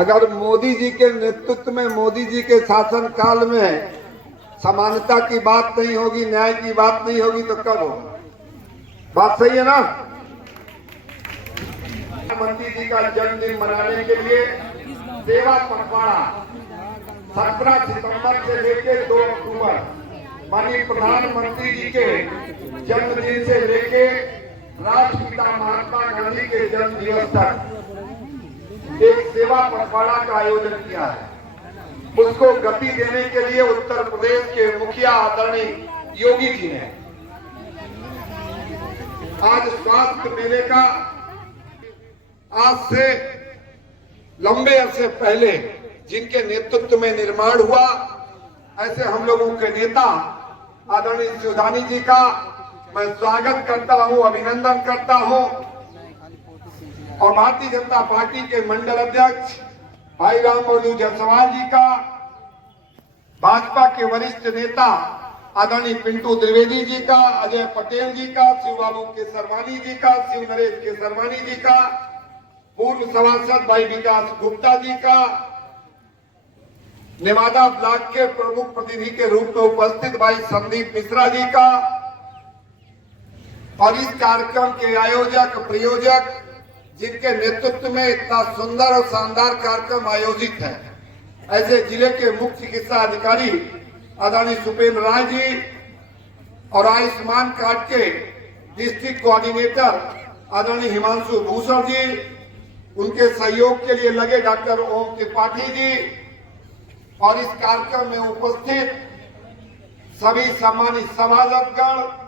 अगर मोदी जी के नेतृत्व में, मोदी जी के शासन काल में समानता की बात नहीं होगी, न्याय की बात नहीं होगी तो कब होगा? बात सही है ना? प्रधानमंत्री जी का जन्मदिन मनाने के लिए सेवा पखवाड़ा 17 सितंबर से लेकर 2 अक्टूबर माननीय प्रधानमंत्री जी के जन्मदिन से लेके राष्ट्रपिता महात्मा गांधी के जन्म दिवस तक एक सेवा पखवाड़ा का आयोजन किया है। उसको गति देने के लिए उत्तर प्रदेश के मुखिया आदरणीय योगी जी ने आज स्वास्थ्य मेले का आज से लंबे अरसे पहले जिनके नेतृत्व में निर्माण हुआ, ऐसे हम लोगों के नेता आदरणीय शिवधानी जी का मैं स्वागत करता हूं, अभिनंदन करता हूं। और भारतीय जनता पार्टी के मंडल अध्यक्ष भाई रामबहादुर जायसवाल जी का, भाजपा के वरिष्ठ नेता आदरणीय पिंटू द्विवेदी जी का, अजय पटेल जी का, शिव बाबू केसरवानी जी का, शिव नरेश केसरवानी जी का, पूर्व सभासद भाई विकास गुप्ता जी का, नेवादा ब्लॉक के प्रमुख प्रतिनिधि के रूप में उपस्थित भाई संदीप मिश्रा जी का, और इस कार्यक्रम के आयोजक प्रयोजक जिनके नेतृत्व में इतना सुंदर और शानदार कार्यक्रम आयोजित है, ऐसे जिले के मुख्य चिकित्सा अधिकारी आदरणीय सुपेंद्र राय जी और आयुष्मान कार्ड के डिस्ट्रिक्ट कोऑर्डिनेटर आदरणीय हिमांशु भूषण जी, उनके सहयोग के लिए लगे डॉक्टर ओम त्रिपाठी जी और इस कार्यक्रम में उपस्थित सभी सम्मानित सभासदगण,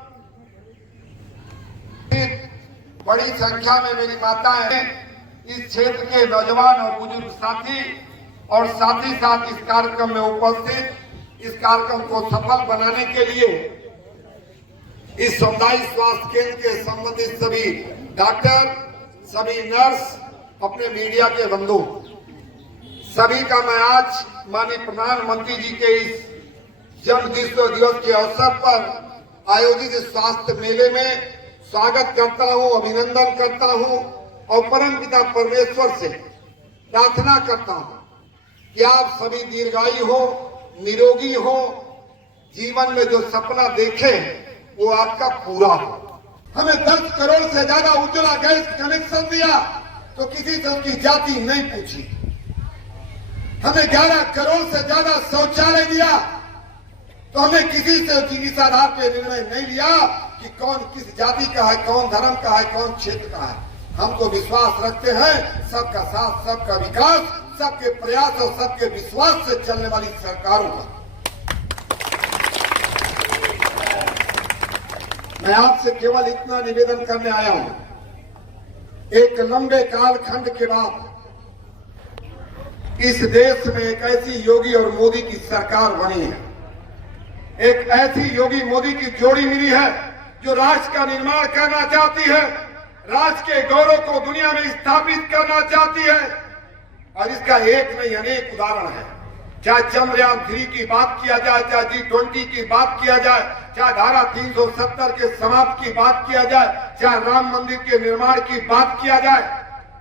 बड़ी संख्या में मेरी माताएं, इस क्षेत्र के नौजवान और बुजुर्ग साथी और साथ ही साथ इस कार्यक्रम में उपस्थित इस कार्यक्रम को सफल बनाने के लिए इस सामुदायिक स्वास्थ्य केंद्र के संबंधित सभी डॉक्टर, सभी नर्स, अपने मीडिया के बंधु, सभी का मैं आज माननीय प्रधानमंत्री जी के इस जन्म दिवस के अवसर पर आयोजित स्वास्थ्य मेले में स्वागत करता हूं, अभिनंदन करता हूं और परमपिता परमेश्वर से प्रार्थना करता हूं कि आप सभी दीर्घायु हो, निरोगी हो, जीवन में जो सपना देखे वो आपका पूरा हो। हमें 10 करोड़ से ज्यादा उज्ज्वला गैस कनेक्शन दिया तो किसी से उसकी जाति नहीं पूछी। हमें 11 करोड़ से ज्यादा शौचालय दिया तो हमने किसी से इस आधार पर निर्णय नहीं लिया कि कौन किस जाति का है, कौन धर्म का है, कौन क्षेत्र का है। हम तो विश्वास रखते हैं सबका साथ, सबका विकास, सबके प्रयास और सबके विश्वास से चलने वाली सरकारों का। मैं आपसे केवल इतना निवेदन करने आया हूं, एक लंबे कालखंड के बाद इस देश में एक ऐसी योगी और मोदी की सरकार बनी है, एक ऐसी योगी मोदी की जोड़ी मिली है जो राष्ट्र का निर्माण करना चाहती है, राष्ट्र के गौरव को दुनिया में स्थापित करना चाहती है। और इसका एक नहीं अनेक उदाहरण है। चाहे चंद्रयान 3 की बात किया जाए, चाहे G20 की बात किया जाए, चाहे धारा 370 के समाप्त की बात किया जाए, चाहे राम मंदिर के निर्माण की बात किया जाए,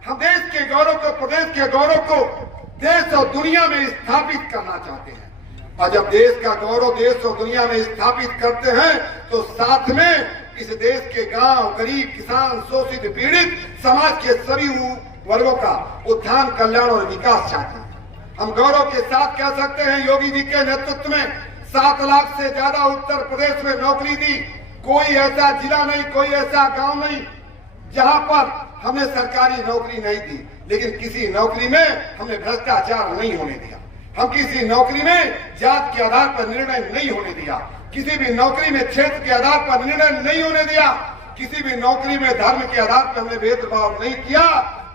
हम देश के गौरव को, प्रदेश के गौरव को देश और दुनिया में स्थापित करना चाहते हैं। और जब देश का गौरव देश और दुनिया में स्थापित करते हैं तो साथ में इस देश के गांव, गरीब, किसान, शोषित, पीड़ित समाज के सभी वर्गों का उत्थान, कल्याण और विकास चाहते हैं। हम गौरव के साथ कह सकते हैं योगी जी के नेतृत्व में 7 लाख से ज्यादा उत्तर प्रदेश में नौकरी दी। कोई ऐसा जिला नहीं, कोई ऐसा गांव नहीं जहां पर हमने सरकारी नौकरी नहीं दी, लेकिन किसी नौकरी में हमने भ्रष्टाचार नहीं होने दिया। हम किसी नौकरी में जात के आधार पर निर्णय नहीं होने दिया, किसी भी नौकरी में क्षेत्र के आधार पर निर्णय नहीं होने दिया, किसी भी नौकरी में धर्म के आधार पर हमने भेदभाव नहीं किया।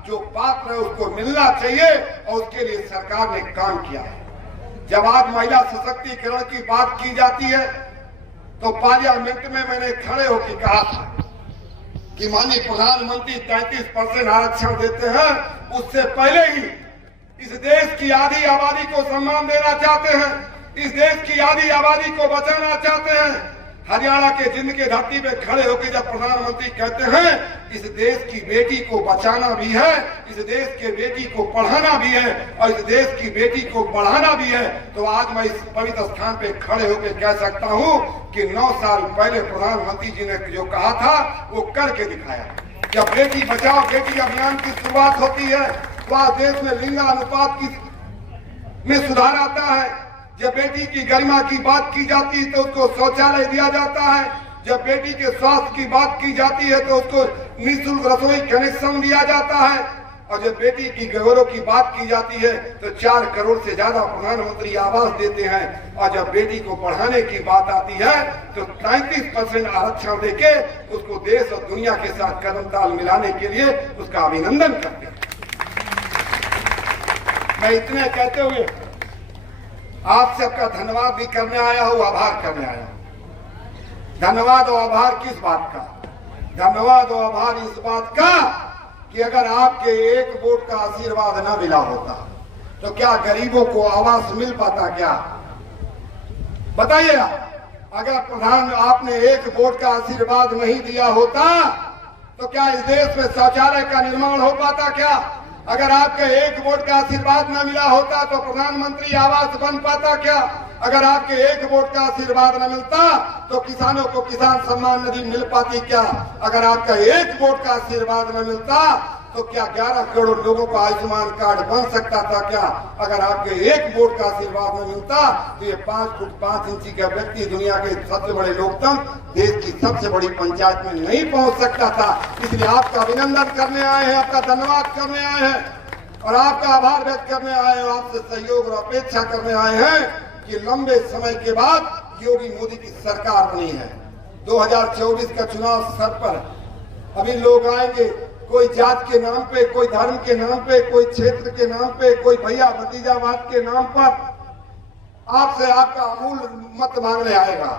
जो पात्र है उसको मिलना चाहिए और उसके लिए सरकार ने काम किया है। जब आज महिला सशक्तिकरण की बात की जाती है तो पार्लियामेंट में मैंने खड़े होकर कहा था कि माननीय प्रधानमंत्री 33% आरक्षण देते हैं, उससे पहले ही इस देश की आधी आबादी को सम्मान देना चाहते हैं, इस देश की आधी आबादी को बचाना चाहते हैं। हरियाणा के जिंद के धरती पे खड़े होकर जब प्रधानमंत्री कहते हैं इस देश की बेटी को बचाना भी है, इस देश के बेटी को पढ़ाना भी है और इस देश की बेटी को बढ़ाना भी है, तो आज मैं इस पवित्र स्थान पे खड़े होकर कह सकता हूँ कि 9 साल पहले प्रधानमंत्री जी ने जो कहा था वो करके दिखाया। जब बेटी बचाओ बेटी अभियान की शुरुआत होती है तो आज देश में लिंगानुपात में सुधार आता है। जब बेटी की गरिमा की बात की जाती है तो उसको शौचालय दिया जाता है। जब बेटी के स्वास्थ्य की बात की जाती है तो उसको निःशुल्क रसोई कनेक्शन दिया जाता है। और जब बेटी की गौरव की बात की जाती है तो 4 करोड़ से ज्यादा प्रधानमंत्री आवास देते हैं। और जब बेटी को पढ़ाने की बात आती है तो 33% आरक्षण देके उसको देश और दुनिया के साथ कदम ताल मिलाने के लिए उसका अभिनंदन करते हैं। मैं इतने कहते हुए आप सबका धन्यवाद भी करने आया हूं, आभार करने आया हूं। धन्यवाद और आभार किस बात का? धन्यवाद और आभार इस बात का कि अगर आपके एक वोट का आशीर्वाद न मिला होता तो क्या गरीबों को आवास मिल पाता? क्या बताइए। अगर प्रधान आपने एक वोट का आशीर्वाद नहीं दिया होता तो क्या इस देश में शौचालय का निर्माण हो पाता? क्या अगर आपके एक वोट का आशीर्वाद न मिला होता तो प्रधानमंत्री आवास बन पाता? क्या अगर आपके एक वोट का आशीर्वाद न मिलता तो किसानों को किसान सम्मान निधि मिल पाती? क्या अगर आपका एक वोट का आशीर्वाद न मिलता तो क्या 11 करोड़ लोगों का आयुष्मान कार्ड बन सकता था? क्या अगर आपके एक वोट का आशीर्वाद न मिलता तो ये 5 फुट 5 इंची का व्यक्ति दुनिया के सबसे बड़े लोकतंत्र देश की सबसे बड़ी पंचायत में नहीं पहुंच सकता था। इसलिए आपका अभिनंदन करने आए हैं, आपका धन्यवाद करने आए हैं और आपका आभार व्यक्त करने आए हैं, आपसे सहयोग और अपेक्षा करने आए हैं कि लंबे समय के बाद योगी मोदी की सरकार बनी है। 2024 का चुनाव सर पर, अभी लोग आएंगे कोई जात के नाम पे, कोई धर्म के नाम पे, कोई क्षेत्र के नाम पे, कोई भैया भतीजावाद के नाम पर आपसे आपका अमूल मत मांगने आएगा।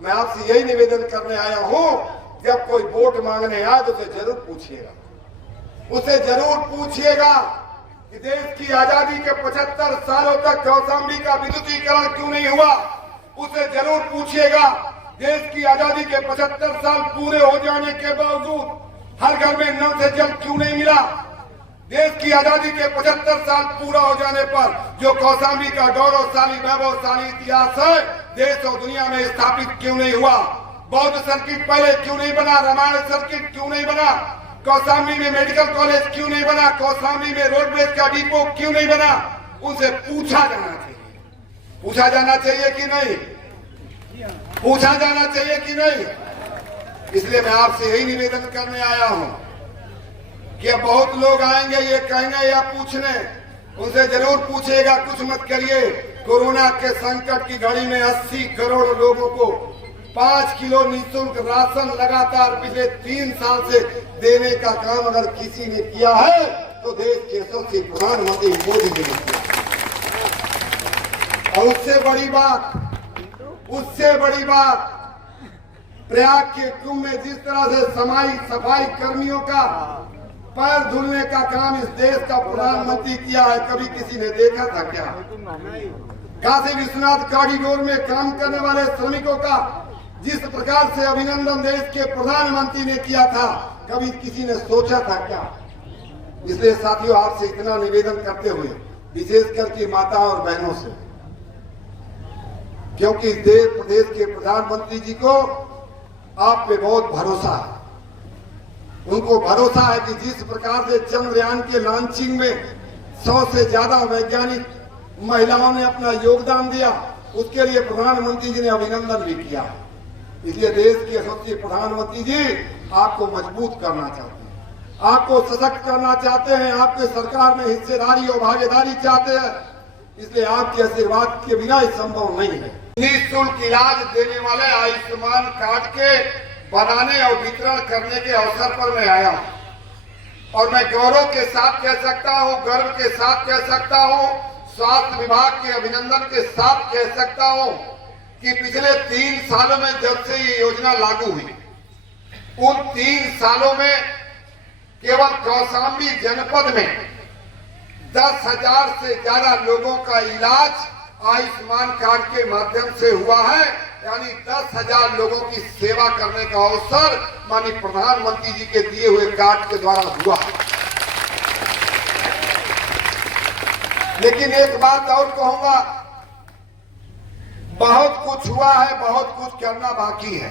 मैं आपसे यही निवेदन करने आया हूं, जब कोई वोट मांगने आए तो उसे जरूर पूछिएगा, उसे जरूर पूछिएगा कि देश की आजादी के 75 सालों तक कौशाम्बी का विद्युतीकरण क्यों नहीं हुआ। उसे जरूर पूछिएगा देश की आजादी के 75 साल पूरे हो जाने के बावजूद हर घर में नल से जल क्यों नहीं मिला। देश की आजादी के 75 साल पूरा हो जाने पर जो कौशाम्बी का गौरवशाली वैभवशाली इतिहास है देश और दुनिया में स्थापित क्यों नहीं हुआ। बौद्ध सर्किट पहले क्यों नहीं बना, रामायण सर्किट क्यों नहीं बना, कौशाम्बी में मेडिकल कॉलेज क्यों नहीं बना, कौशाम्बी में रोडवेज का डिपो क्यों नहीं बना। उनसे पूछा जाना चाहिए, पूछा जाना चाहिए कि नहीं, पूछा जाना चाहिए कि नहीं। इसलिए मैं आपसे यही निवेदन करने आया हूं कि अब बहुत लोग आएंगे ये कहने या पूछने, उनसे जरूर पूछेगा, कुछ मत करिए। कोरोना के संकट की घड़ी में 80 करोड़ लोगों को 5 किलो निःशुल्क राशन लगातार पिछले 3 साल से देने का काम अगर किसी ने किया है तो देश के यशस्वी प्रधानमंत्री मोदी जी ने किया। और उससे बड़ी बात प्रयाग के कुंभ में जिस तरह से सफाई कर्मियों का पैर धुलने का काम इस देश का प्रधानमंत्री किया है, कभी किसी ने देखा था क्या। काशी विश्वनाथ कॉरिडोर में काम करने वाले श्रमिकों का जिस प्रकार से अभिनंदन देश के प्रधानमंत्री ने किया था, कभी किसी ने सोचा था क्या। इसलिए साथियों आपसे इतना निवेदन करते हुए, विशेषकर की माताओं और बहनों से, क्योंकि प्रदेश के प्रधानमंत्री जी को आप पे बहुत भरोसा है। उनको भरोसा है कि जिस प्रकार से चंद्रयान के लॉन्चिंग में 100 से ज्यादा वैज्ञानिक महिलाओं ने अपना योगदान दिया, उसके लिए प्रधानमंत्री जी ने अभिनंदन भी किया। इसलिए देश के यशस्वी प्रधानमंत्री जी आपको मजबूत करना चाहते हैं, आपको सशक्त करना चाहते हैं, आपके सरकार में हिस्सेदारी और भागीदारी चाहते हैं। इसलिए आपके आशीर्वाद के बिना ये संभव नहीं है। निःशुल्क इलाज देने वाले आयुष्मान कार्ड के बनाने और वितरण करने के अवसर पर मैं आया हूं और मैं गौरव के साथ कह सकता हूं, गर्व के साथ कह सकता हूं, स्वास्थ्य विभाग के अभिनंदन के साथ कह सकता हूं कि पिछले 3 सालों में जब से ये योजना लागू हुई, उन 3 सालों में केवल कौशाम्बी जनपद में 10,000 से ज्यादा लोगों का इलाज आयुष्मान कार्ड के माध्यम से हुआ है। यानी 10,000 लोगों की सेवा करने का अवसर माननीय प्रधानमंत्री जी के दिए हुए कार्ड के द्वारा हुआ। लेकिन एक बात और कहूंगा, बहुत कुछ हुआ है, बहुत कुछ करना बाकी है।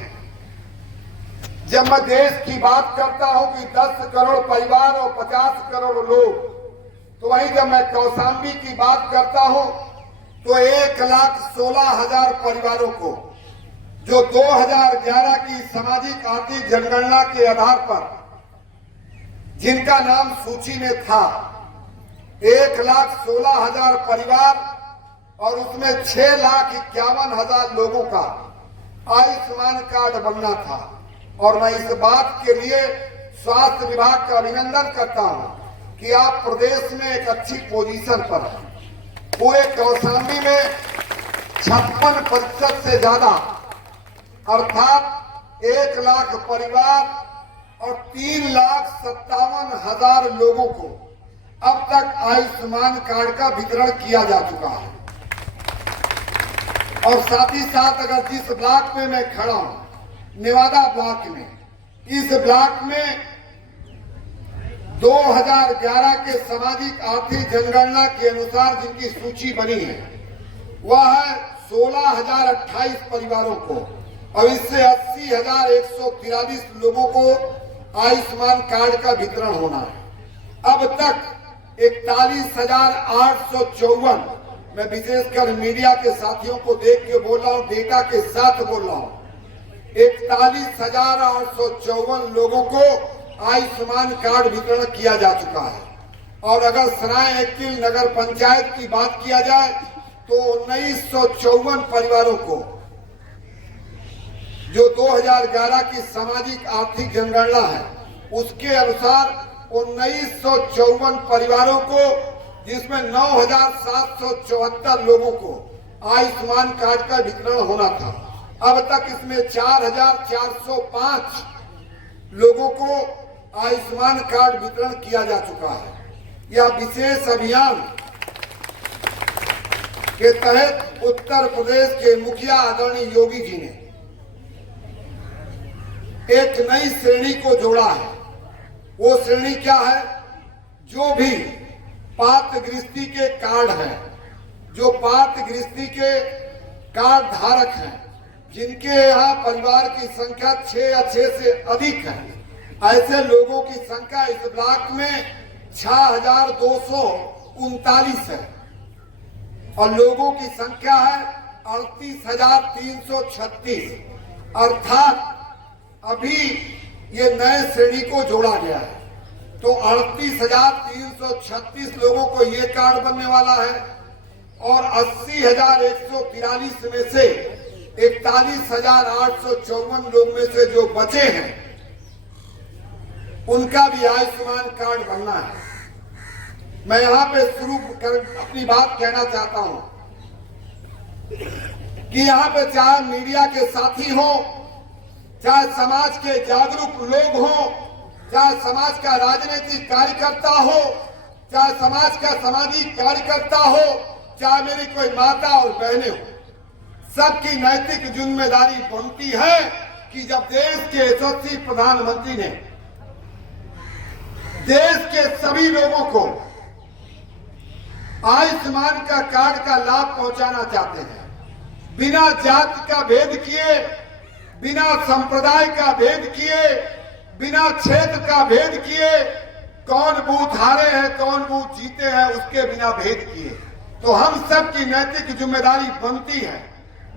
जब मैं देश की बात करता हूं कि 10 करोड़ परिवार और 50 करोड़ लोग, तो वहीं जब मैं कौशाम्बी की बात करता हूं तो 1,16,000 परिवारों को, जो 2011 की सामाजिक आर्थिक जनगणना के आधार पर जिनका नाम सूची में था, 1,16,000 परिवार और उसमें 6,51,000 लोगों का आयुष्मान कार्ड बनना था। और मैं इस बात के लिए स्वास्थ्य विभाग का अभिनंदन करता हूं कि आप प्रदेश में एक अच्छी पोजीशन पर हैं। पूरे कौशाम्बी में 56% से ज्यादा अर्थात 1 लाख परिवार और 3,57,000 लोगों को अब तक आयुष्मान कार्ड का वितरण किया जा चुका है। और साथ ही साथ अगर जिस ब्लॉक में मैं खड़ा हूं, नेवादा ब्लॉक में, इस ब्लॉक में 2011 के सामाजिक आर्थिक जनगणना के अनुसार जिनकी सूची बनी है वह है 16,028 परिवारों को, और इससे 80,143 लोगों को आयुष्मान कार्ड का वितरण होना है। अब तक 41,854, मैं विशेषकर मीडिया के साथियों को देख के बोल रहा हूं, डेटा के साथ बोल रहा हूं, 41,854 लोगों को आयुष्मान कार्ड वितरण किया जा चुका है। और अगर सराय एक्टिल नगर पंचायत की बात किया जाए तो 1954 परिवारों को, जो 2011 की सामाजिक आर्थिक जनगणना है उसके अनुसार 1954 परिवारों को, जिसमें 9,774 लोगों को आयुष्मान कार्ड का वितरण होना था। अब तक इसमें 4,405 लोगों को आयुष्मान कार्ड वितरण किया जा चुका है। यह विशेष अभियान के तहत उत्तर प्रदेश के मुखिया आदरणीय योगी जी ने एक नई श्रेणी को जोड़ा है। वो श्रेणी क्या है? जो भी पात्र गृहस्थी के कार्ड हैं, जो पात्र गृहस्थी के कार्ड धारक हैं, जिनके यहाँ परिवार की संख्या 6 या 6 से अधिक है, ऐसे लोगों की संख्या इस ब्लॉक में 6,239 है और लोगों की संख्या है 38,336। अर्थात अभी ये नए श्रेणी को जोड़ा गया है, तो 38,336 लोगों को ये कार्ड बनने वाला है और 80,143 में से 41,854 लोग में से जो बचे हैं उनका भी आयुष्मान कार्ड बनना है। मैं यहाँ पे शुरू कर अपनी बात कहना चाहता हूँ कि यहाँ पे चाहे मीडिया के साथी हो, चाहे समाज के जागरूक लोग हो, चाहे समाज का राजनीतिक कार्यकर्ता हो, चाहे समाज का सामाजिक कार्यकर्ता हो, चाहे मेरी कोई माता और बहनें हो, सबकी नैतिक जिम्मेदारी बनती है कि जब देश के यशस्वी प्रधानमंत्री ने देश के सभी लोगों को आयुष्मान का कार्ड का लाभ पहुंचाना चाहते हैं, बिना जाति का भेद किए, बिना संप्रदाय का भेद किए, बिना क्षेत्र का भेद किए, कौन बूथ हारे हैं कौन बूथ जीते हैं उसके बिना भेद किए, तो हम सब की नैतिक जिम्मेदारी बनती है।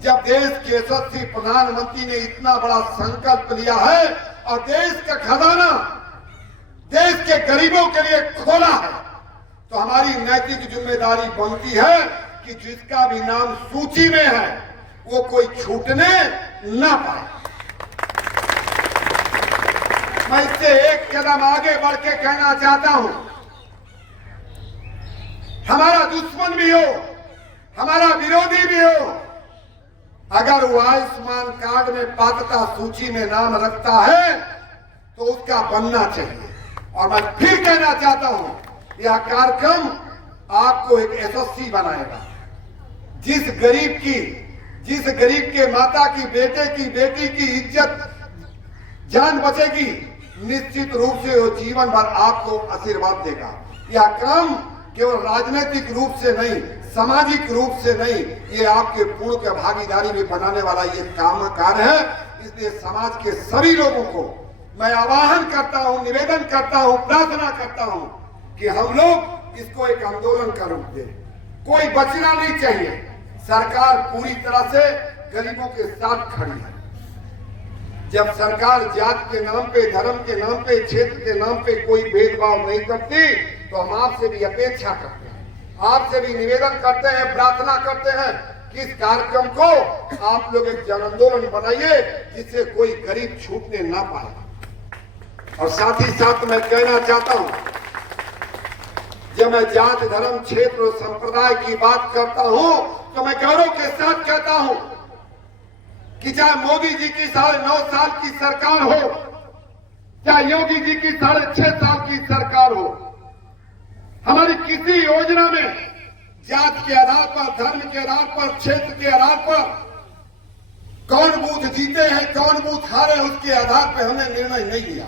जब देश के यशस्वी प्रधानमंत्री ने इतना बड़ा संकल्प लिया है और देश का खजाना देश के गरीबों के लिए खोला है, तो हमारी नैतिक जिम्मेदारी बनती है कि जिसका भी नाम सूची में है वो कोई छूटने ना पाए। मैं इससे एक कदम आगे बढ़ के कहना चाहता हूं, हमारा दुश्मन भी हो, हमारा विरोधी भी हो, अगर वो आयुष्मान कार्ड में पात्रता सूची में नाम रखता है तो उसका बनना चाहिए। और मैं फिर कहना चाहता हूं, यह कार्यक्रम आपको एक यशस्वी बनाएगा। जिस गरीब की, जिस गरीब के माता की बेटी की इज्जत जान बचेगी, निश्चित रूप से वो जीवन भर आपको आशीर्वाद देगा। यह काम केवल राजनीतिक रूप से नहीं, सामाजिक रूप से नहीं, ये आपके पूर्ण के भागीदारी में बनाने वाला ये कार्य है। इसलिए समाज के सभी लोगों को मैं आह्वान करता हूं, निवेदन करता हूं, प्रार्थना करता हूं कि हम लोग इसको एक आंदोलन का रूप दें। कोई बचना नहीं चाहिए। सरकार पूरी तरह से गरीबों के साथ खड़ी है। जब सरकार जात के नाम पे, धर्म के नाम पे, क्षेत्र के नाम पे कोई भेदभाव नहीं करती, तो हम आपसे भी अपेक्षा करते हैं, आपसे भी निवेदन करते हैं, प्रार्थना करते हैं कि इस कार्यक्रम को आप लोग एक जन आंदोलन बनाइए जिससे कोई गरीब छूटने ना पाए। और साथ ही साथ मैं कहना चाहता हूं, जब मैं जात, धर्म, क्षेत्र और संप्रदाय की बात करता हूं तो मैं गौरव के साथ कहता हूं कि चाहे मोदी जी की 9.5 साल की सरकार हो, चाहे योगी जी की 6.5 साल की सरकार हो, हमारी किसी योजना में जात के आधार पर, धर्म के आधार पर, क्षेत्र के आधार पर कौन बूथ जीते हैं, कौन बूथ हारे, उसके आधार पर हमने निर्णय नहीं लिया।